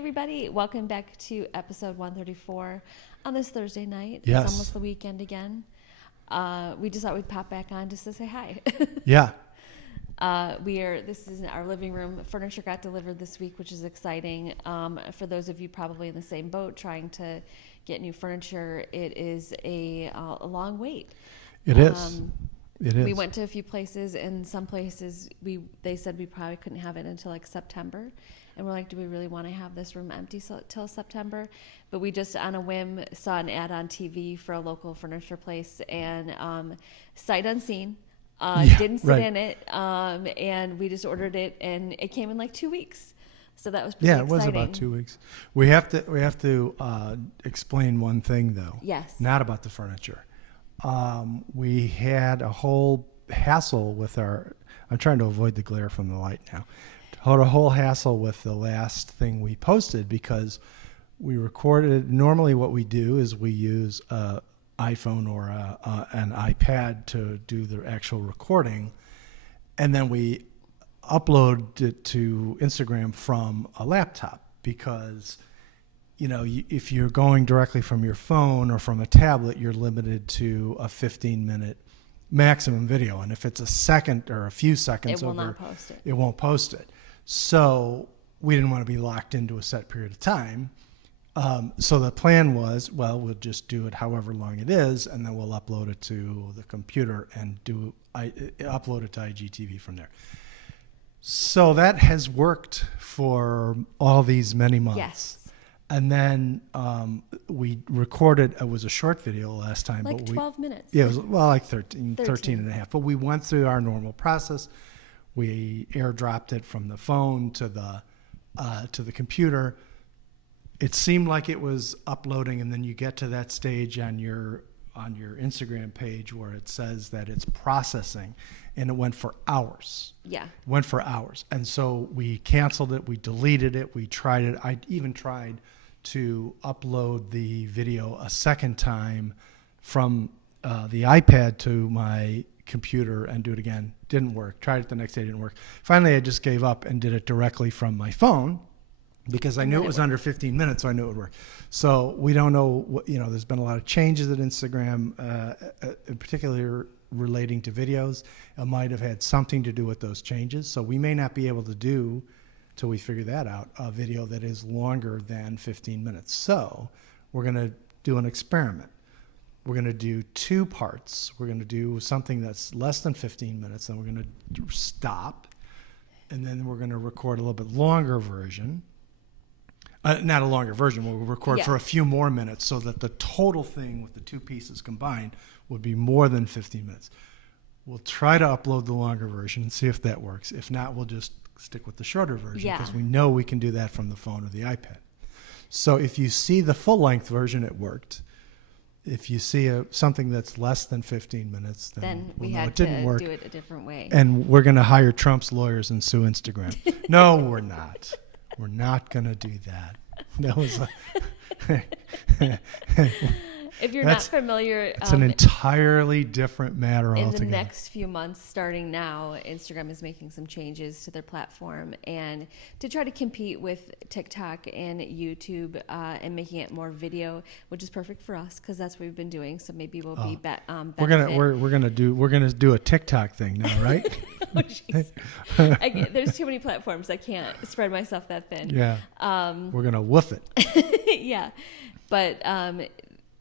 everybody. Welcome back to episode 134 on this Thursday night. Yes. It's almost the weekend again. We just thought we'd pop back on just to say hi. Yeah. This is our living room. Furniture got delivered this week, which is exciting. For those of you probably in the same boat trying to get new furniture, it is a long wait. It is. It is. We went to a few places, and some places they said we probably couldn't have it until like September. And we're like, do we really want to have this room empty till September? But we just on a whim saw an ad on TV for a local furniture place, and sight unseen, didn't sit in it, and we just ordered it, and it came in like 2 weeks. So that was pretty exciting. Was about 2 weeks. We have to explain one thing though. Yes. Not about the furniture. We had a whole hassle with I'm trying to avoid the glare from the light now. Had a whole hassle with the last thing we posted because we recorded. Normally what we do is we use an iPhone or an iPad to do the actual recording, and then we upload it to Instagram from a laptop because, if you're going directly from your phone or from a tablet, you're limited to a 15-minute maximum video. And if it's a second or a few seconds over, not post it. It won't post it. So we didn't want to be locked into a set period of time. So the plan was, we'll just do it however long it is, and then we'll upload it to the computer and upload it to IGTV from there. So that has worked for all these many months. Yes. And then we recorded, it was a short video last time. Like 12 minutes. Yeah, it was like 13 and a half. But we went through our normal process. We airdropped it from the phone to the computer. It seemed like it was uploading, and then you get to that stage on your Instagram page where it says that it's processing, and it went for hours. Yeah. It went for hours. And so we canceled it, we deleted it, we tried it. I even tried to upload the video a second time from the iPad to my computer and do it again. Didn't work. Tried it the next day, didn't work. Finally, I just gave up and did it directly from my phone because I knew it was under 15 minutes, so I knew it would work. So we don't know what, there's been a lot of changes at Instagram, in particular relating to videos. It might have had something to do with those changes. So we may not be able to do, till we figure that out, a video that is longer than 15 minutes. So we're going to do an experiment. We're going to do 2 parts. We're going to do something that's less than 15 minutes, then we're going to stop, and then we're going to record a little bit longer version. Not a longer version. We'll record for a few more minutes so that the total thing with the 2 pieces combined would be more than 15 minutes. We'll try to upload the longer version and see if that works. If not, we'll just stick with the shorter version because we know we can do that from the phone or the iPad. So if you see the full-length version, it worked. If you see something that's less than 15 minutes, then we we'll know had it didn't to work. do it a different way. And we're going to hire Trump's lawyers and sue Instagram. No, we're not. We're not going to do that. That was if you're not familiar, it's an entirely different matter altogether. In the next few months, starting now, Instagram is making some changes to their platform and to try to compete with TikTok and YouTube and making it more video, which is perfect for us because that's what we've been doing. So maybe we'll be we're gonna do a TikTok thing now, right? Oh, there's too many platforms. I can't spread myself that thin. Yeah. We're gonna woof it. Yeah, but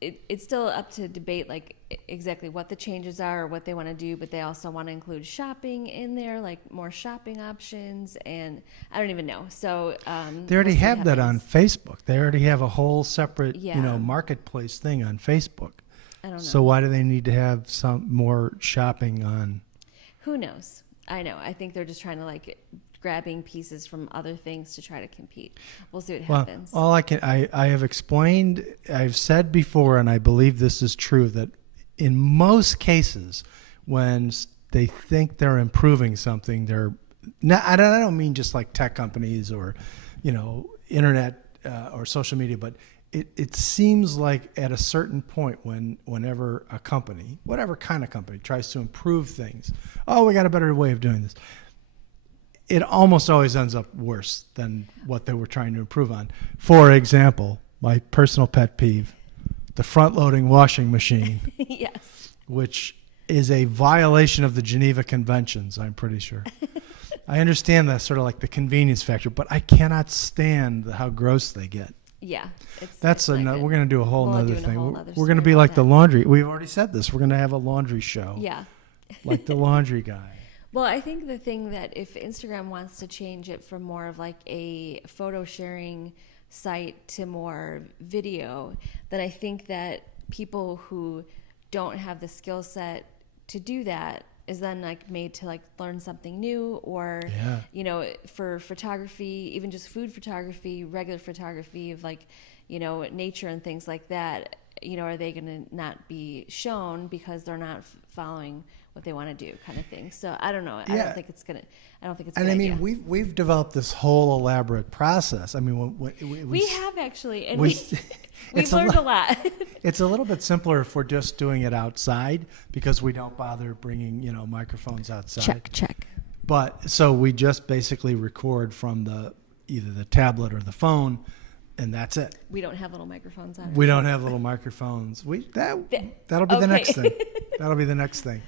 it's still up to debate like exactly what the changes are or what they want to do, but they also want to include shopping in there, like more shopping options, and I don't even know. So they already have that on Facebook. They already have a whole separate marketplace thing on Facebook. I don't know. So why do they need to have some more shopping on? Who knows? I know. I think they're just trying to grabbing pieces from other things to try to compete. We'll see what happens. All I have explained, I've said before, and I believe this is true, that in most cases, when they think they're improving something, they're not. I don't mean just like tech companies or, internet or social media, but it seems like at a certain point whenever a company, whatever kind of company, tries to improve things, we got a better way of doing this. it almost always ends up worse than what they were trying to improve on. For example, my personal pet peeve, the front-loading washing machine, Yes. which is a violation of the Geneva Conventions, I'm pretty sure. I understand that sort of like the convenience factor, but I cannot stand how gross they get. Yeah. That's it's not good. we're going to do a whole We'll nother do a thing. whole We're nother we're going to story be like about the that. laundry. We've already said this. We're going to have a laundry show. Yeah. Like the laundry guy. Well, I think the thing that if Instagram wants to change it from more of like a photo sharing site to more video, then I think that people who don't have the skill set to do that is then like made to like learn something new, or Yeah. you know, for photography, even just food photography, regular photography of like, you know, nature and things like that, you know, are they going to not be shown because they're not following what they want to do, kind of thing. So I don't know. I Yeah. don't think it's gonna. I don't think it's. And a I good mean, idea. we've developed this whole elaborate process. I mean, We have actually, and we- we've it's learned a lot. It's a little bit simpler if we're just doing it outside because we don't bother bringing, you know, microphones outside. check. But so we just basically record from either the tablet or the phone, and that's it. We don't have little microphones on. We don't have little microphones. That'll be the Okay. next thing. That'll be the next thing.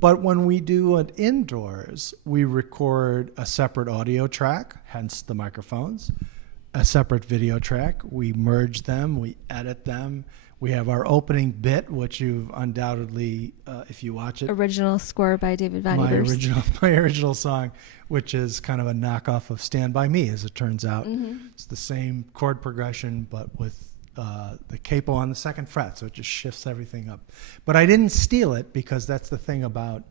But when we do it indoors, we record a separate audio track, hence the microphones, a separate video track. We merge them, we edit them. We have our opening bit, which you've undoubtedly, if you watch it, Original score by David Van my Evers. original song, which is kind of a knockoff of Stand By Me, as it turns out. Mm-hmm. It's the same chord progression, but with the capo on the second fret, so it just shifts everything up. But I didn't steal it because that's the thing about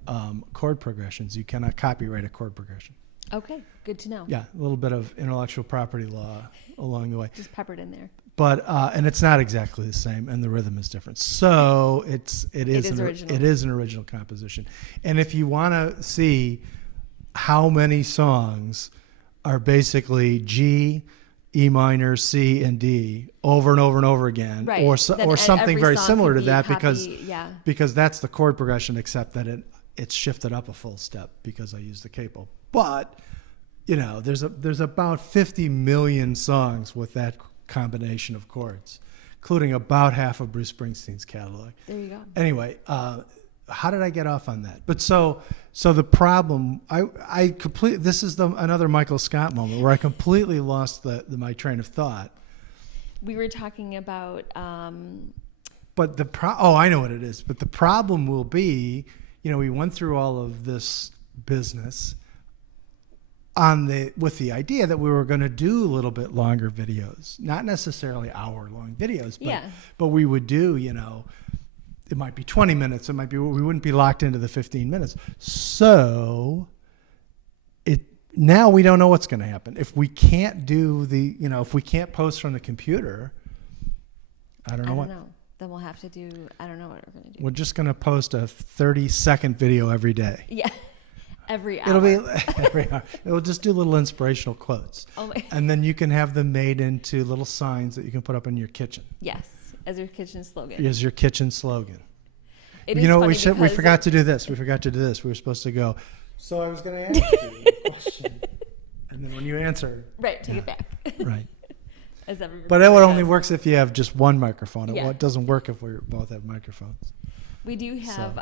chord progressions. You cannot copyright a chord progression. Okay, good to know. Yeah, a little bit of intellectual property law along the way. Just peppered in there. But and it's not exactly the same, and the rhythm is different. So it is original. It is an original composition. And if you want to see how many songs are basically G, E minor, C, and D over and over and over again, Right. or Then something every very song similar could to be that, yeah. because that's the chord progression, except that it's shifted up a full step because I use the capo. But you know, there's about 50 million songs with that combination of chords, including about half of Bruce Springsteen's catalog. There you go. Anyway, how did I get off on that? But so the problem, I completely, this is another Michael Scott moment where I completely lost my train of thought. We were talking about. But I know what it is. But the problem will be, you know, we went through all of this business with the idea that we were going to do a little bit longer videos, not necessarily hour-long videos, but we would do, you know, it might be 20 minutes, it might be, we wouldn't be locked into the 15 minutes. So now we don't know what's going to happen. If we can't if we can't post from the computer, I don't know. Then we'll have to do, I don't know what we're going to do. We're just going to post a 30-second video every day. Yeah. Every hour. It'll be every hour. It'll just do little inspirational quotes. Oh my. And then you can have them made into little signs that you can put up in your kitchen. Yes, as your kitchen slogan. Is your kitchen slogan. It You know what funny we because forgot to do this. We forgot to do this. We were supposed to go, so I was going to ask you a question. And then when you answer. Right, take it back. Right. As everybody But it only does. works if you have just one microphone. Yeah. It doesn't work if we both have microphones. We do have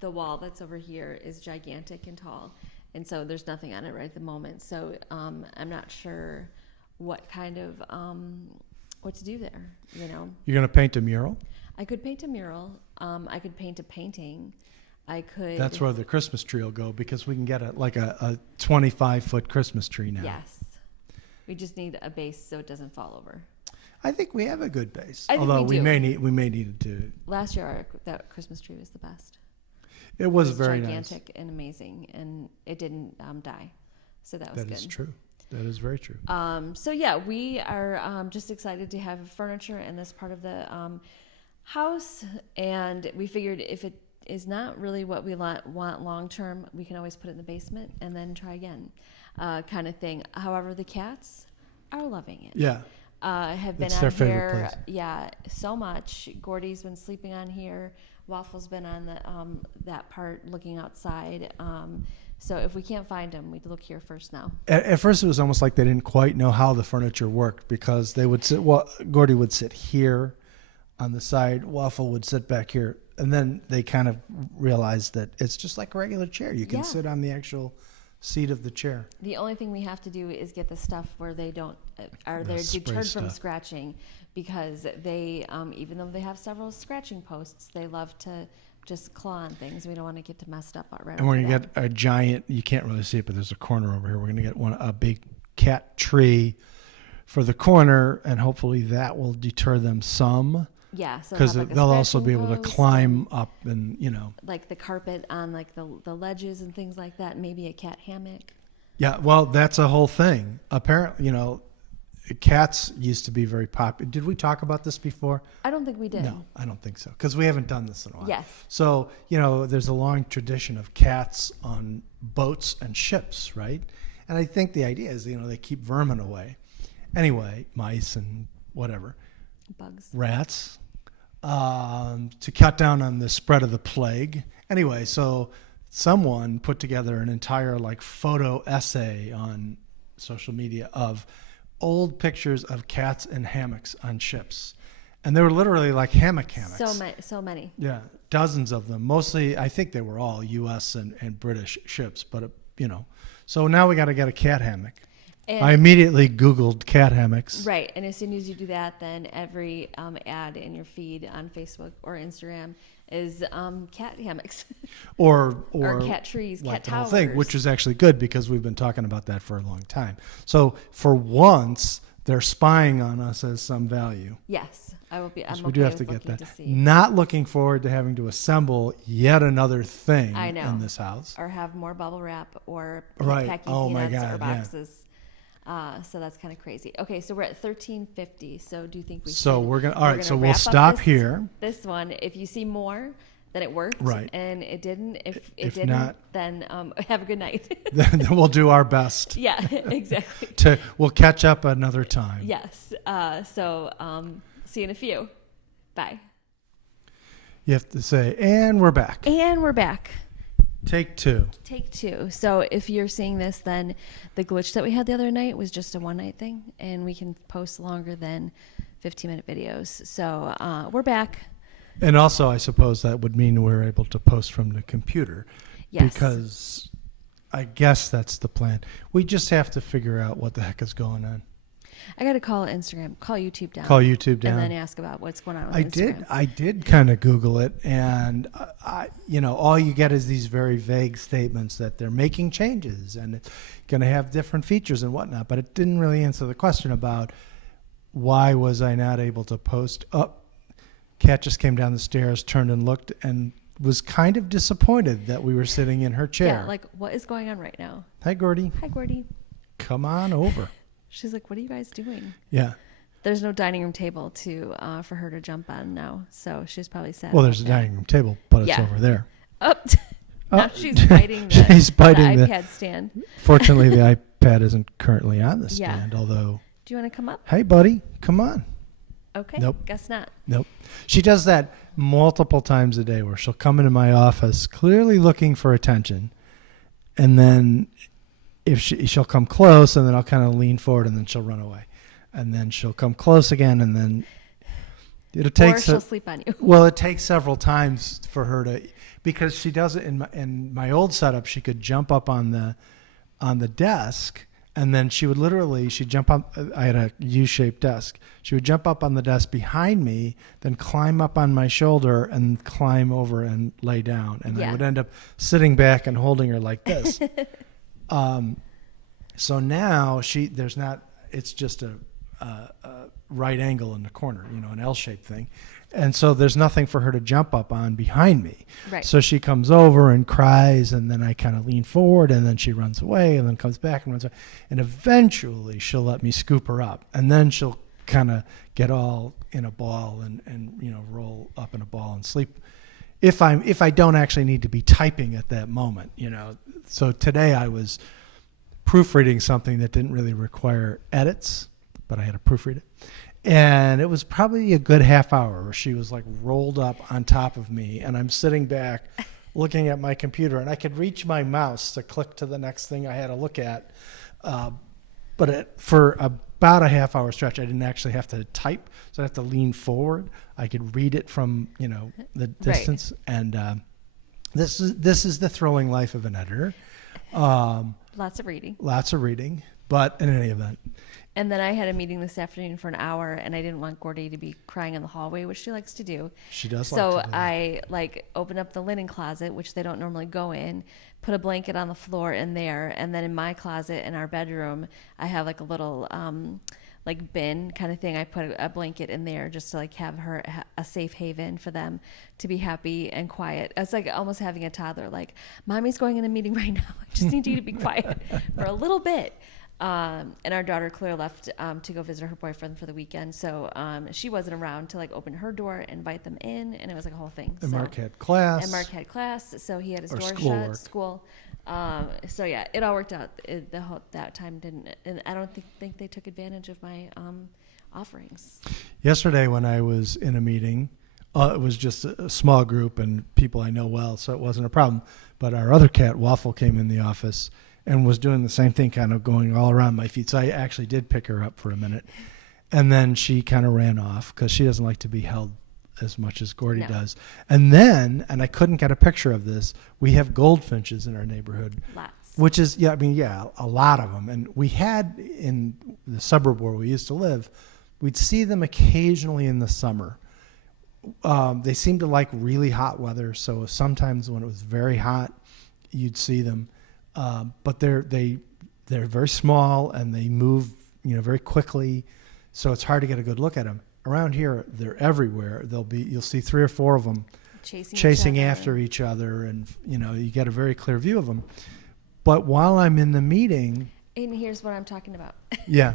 the wall that's over here is gigantic and tall, and so there's nothing on it right at the moment. So I'm not sure what kind of what to do there. You know, You're going to paint a mural? I could paint a mural. I could paint a painting. I could. That's where the Christmas tree will go, because we can get a 25-foot Christmas tree now. Yes, we just need a base so it doesn't fall over. I think we have a good base. I think Although we do. may need to. Last year, that Christmas tree was the best. It was It was very gigantic and amazing, and it didn't die, so that was nice. good. That is true. That is very true. So yeah, we are just excited to have furniture in this part of the house, and we figured if it is not really what we want long term, we can always put it in the basement and then try again, kind of thing. However, the cats are loving it. Yeah. Have been It's on their favorite here, place. yeah, so much. Gordy's been sleeping on here. Waffle's been on the that part, looking outside. So if we can't find them, we'd look here first now. At first, it was almost like they didn't quite know how the furniture worked because they would sit. Well, Gordy would sit here on the side. Waffle would sit back here, and then they kind of realized that it's just like a regular chair. You can Yeah. sit on the actual seat of the chair. The only thing we have to do is get the stuff where they don't they're spray deterred from stuff. scratching, because they even though they have several scratching posts, they love to just claw on things. We don't want to get to messed up right. And we're off gonna the get a giant. You can't really see it, but there's a corner over here. We're gonna get a big cat tree for the corner, and hopefully that will deter them some, bat. Yeah, so because have, like, a they'll also be scratching able to post climb up and like the carpet on like the ledges and things like that. Maybe a cat hammock. Yeah, well, that's a whole thing. Apparently, cats used to be very popular. Did we talk about this before? I don't think we did. No, I don't think so, because we haven't done this in a while. Yes. So, there's a long tradition of cats on boats and ships, right? And I think the idea is, they keep vermin away. Anyway, mice and whatever, Bugs. rats, to cut down on the spread of the plague. Anyway, so someone put together an entire photo essay on social media of old pictures of cats in hammocks on ships, and they were literally like hammocks. So many. Yeah, dozens of them. Mostly, I think they were all U.S. and British ships, but So now we got to get a cat hammock. And I immediately Googled cat hammocks. Right, and as soon as you do that, then every ad in your feed on Facebook or Instagram is cat hammocks Or cat trees, like cat the whole towers. thing, which is actually good because we've been talking about that for a long time. So for once, they're spying on us as some value. Yes, I will be. I'm So okay we do have to with get looking that. to see. Not looking forward to having to assemble yet another thing I know. in this house. Or have more bubble wrap or Right. packing Oh my peanuts God, or yeah. boxes. So that's kind of crazy. Okay, so we're at 1350. So do you think we So should? we're gonna. All we're right. gonna So we'll wrap up stop here. This one. If you see more, then it worked. Right. And it didn't. If it If didn't, not- then have a good night. Then we'll do our best. Yeah, exactly. We'll catch up another time. Yes. See you in a few. Bye. You have to say, and we're back. And we're back. Take two. Take two. So if you're seeing this, then the glitch that we had the other night was just a one night thing, and we can post longer than 15-minute videos. So we're back. And also, I suppose that would mean we're able to post from the computer. Yes. Because I guess that's the plan. We just have to figure out what the heck is going on. I got to call Instagram, call YouTube down. Call YouTube down. And then ask about what's going on with I Instagram. did kind of Google it, and all you get is these very vague statements that they're making changes and it's going to have different features and whatnot. But it didn't really answer the question about why was I not able to post. Kat just came down the stairs, turned and looked, and was kind of disappointed that we were sitting in her chair. Yeah, like what is going on right now? Hi, Gordy. Hi, Gordy. Come on over. She's like, what are you guys doing? Yeah. There's no dining room table for her to jump on now, so she's probably sad. Well, there's a about that. dining room table, but it's Yeah. over there. Oh, now Oh, she's biting the, she's biting the the- iPad stand. Fortunately, the iPad isn't currently on the Yeah. stand, although, Do you want to come up? hey, buddy, come on. Okay. Nope. Guess not. Nope. She does that multiple times a day where she'll come into my office clearly looking for attention. And then if she'll come close, and then I'll kind of lean forward, and then she'll run away. And then she'll come close again, and then it'll take Or she'll sleep on you. well, it takes several times for her to, because she does it in my old setup. She could jump up on the desk, and then she'd jump up. I had a U-shaped desk. She would jump up on the desk behind me, then climb up on my shoulder and climb over and lay down. And I Yeah. would end up sitting back and holding her like this. So now it's just a right angle in the corner, an L-shaped thing. And so there's nothing for her to jump up on behind me. Right. So she comes over and cries, and then I kind of lean forward, and then she runs away, and then comes back and runs away. And eventually she'll let me scoop her up, and then she'll kind of get all in a ball and roll up in a ball and sleep. If I don't actually need to be typing at that moment, So today I was proofreading something that didn't really require edits, but I had to proofread it. And it was probably a good half hour where she was like rolled up on top of me, and I'm sitting back looking at my computer, and I could reach my mouse to click to the next thing I had to look at. For about a half hour stretch, I didn't actually have to type, so I have to lean forward. I could read it from the distance, and this is the thrilling life of an editor. Lots of reading. Lots of reading, but in any event. And then I had a meeting this afternoon for an hour, and I didn't want Gordy to be crying in the hallway, which she likes to do. She does. So like to do that. I opened up the linen closet, which they don't normally go in, put a blanket on the floor in there, and then in my closet in our bedroom, I have like a little bin kind of thing. I put a blanket in there just to have her a safe haven for them to be happy and quiet. It's like almost having a toddler. Like, mommy's going in a meeting right now. I just need you to be quiet for a little bit. And our daughter Claire left to go visit her boyfriend for the weekend, so she wasn't around to open her door, invite them in, and it was like a whole thing. And Mark had class. And Mark had class, so he had his door schoolwork. shut. School. So yeah, it all worked out. That time didn't, and I don't think they took advantage of my offerings. Yesterday when I was in a meeting, it was just a small group and people I know well, so it wasn't a problem. But our other cat, Waffle, came in the office and was doing the same thing, kind of going all around my feet. So I actually did pick her up for a minute. And then she kind of ran off because she doesn't like to be held as much as Gordy does. And then, and I couldn't get a picture of this, we have goldfinches in our neighborhood. Lots. Which is, a lot of them. And we had in the suburb where we used to live, we'd see them occasionally in the summer. They seem to like really hot weather. So sometimes when it was very hot, you'd see them. But they're very small and they move, very quickly. So it's hard to get a good look at them. Around here, they're everywhere. You'll see 3 or 4 of them chasing after each other, and you get a very clear view of them. But while I'm in the meeting, and here's what I'm talking about. Yeah,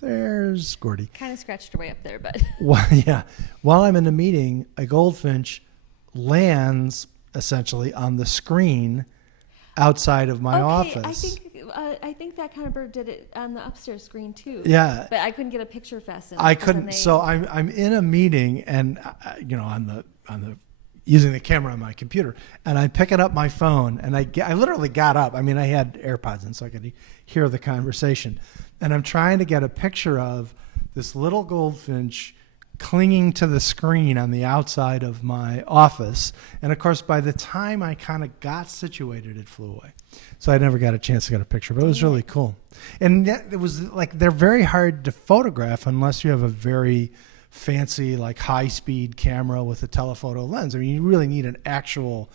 there's Gordy. Kind of scratched her way up there, but While I'm in the meeting, a goldfinch lands essentially on the screen outside of my office. I think that kind of bird did it on the upstairs screen too. Yeah, but I couldn't get a picture fast enough. I couldn't. So I'm in a meeting, and on the using the camera on my computer, and I'm picking up my phone, and I literally got up. I mean, I had AirPods in, so I could hear the conversation, and I'm trying to get a picture of this little goldfinch clinging to the screen on the outside of my office. And of course, by the time I kind of got situated, it flew away. So I never got a chance to get a picture, but it was really cool. And it was they're very hard to photograph unless you have a very fancy, high-speed camera with a telephoto lens. I mean, you really need an actual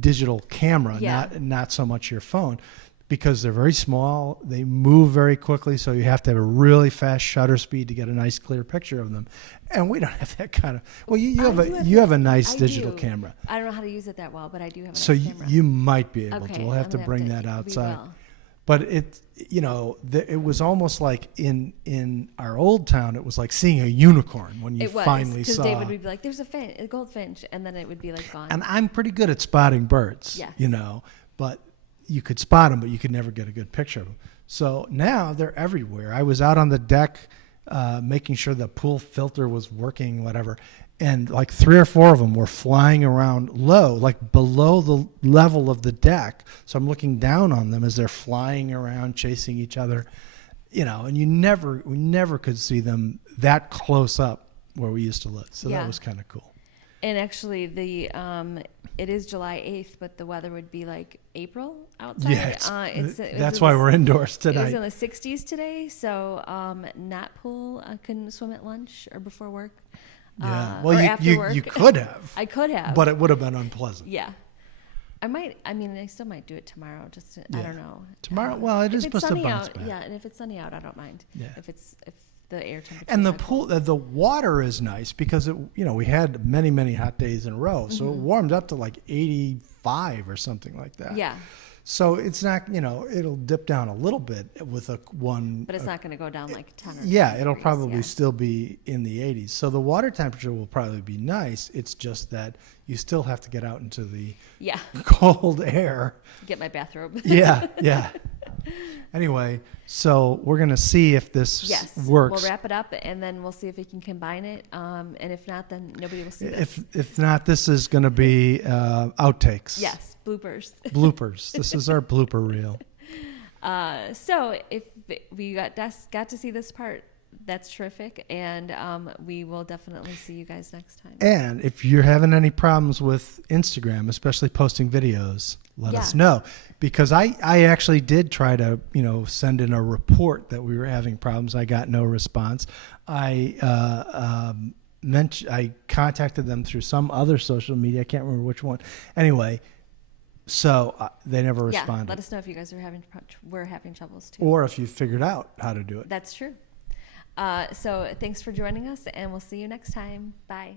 digital camera, not so much your phone. Because they're very small, they move very quickly, so you have to have a really fast shutter speed to get a nice clear picture of them. And we don't have that kind of. Well, you have a nice digital camera. I don't know how to use it that well, but I do have a nice camera. You might be able to. We'll have I'm to gonna bring have that to, outside. we will. But it was almost like in our old town, it was like seeing a unicorn when you finally saw. Because David would be like, "There's a goldfinch," and then it would be gone. And I'm pretty good at spotting birds. Yes. But you could spot them, but you could never get a good picture of them. So now they're everywhere. I was out on the deck making sure the pool filter was working, whatever, and 3 or 4 of them were flying around low, below the level of the deck. So I'm looking down on them as they're flying around, chasing each other, and we never could see them that close up where we used to live. So that was kind of cool. And actually, it is July 8th, but the weather would be April outside. Yeah, that's why we're indoors tonight. It was in the 60s today, so not pool. I couldn't swim at lunch or before work. Yeah, or after work. You could have. I could have, but it would have been unpleasant. Yeah, I might. I mean, I still might do it tomorrow. I don't know. Tomorrow, well, it is supposed to bounce back. Yeah, and if it's sunny out, I don't mind. Yeah. If the air temperature. And the pool, the water is nice because we had many hot days in a row, so it warmed up to 85 or something like that. Yeah. So it's not, it'll dip down a little bit with But it's not going to go down 10 or 20 it'll degrees, probably still be in the 80s. So the water temperature will probably be nice. It's just that you still have to get out into the cold air. Get my bathrobe. Yeah. Anyway, so we're going to see if this Yes, works. we'll wrap it up, and then we'll see if we can combine it. And if not, then nobody will see this. If not, this is going to be outtakes. Yes, bloopers. Bloopers. This is our blooper reel. So if we got to see this part, that's terrific, and we will definitely see you guys next time. And if you're having any problems with Instagram, especially posting videos, let us know, because I actually did try to send in a report that we were having problems. I got no response. I contacted them through some other social media. I can't remember which one. Anyway, so they never responded. Let us know if you guys are having troubles too, or if you figured out how to do it. That's true. So thanks for joining us, and we'll see you next time. Bye.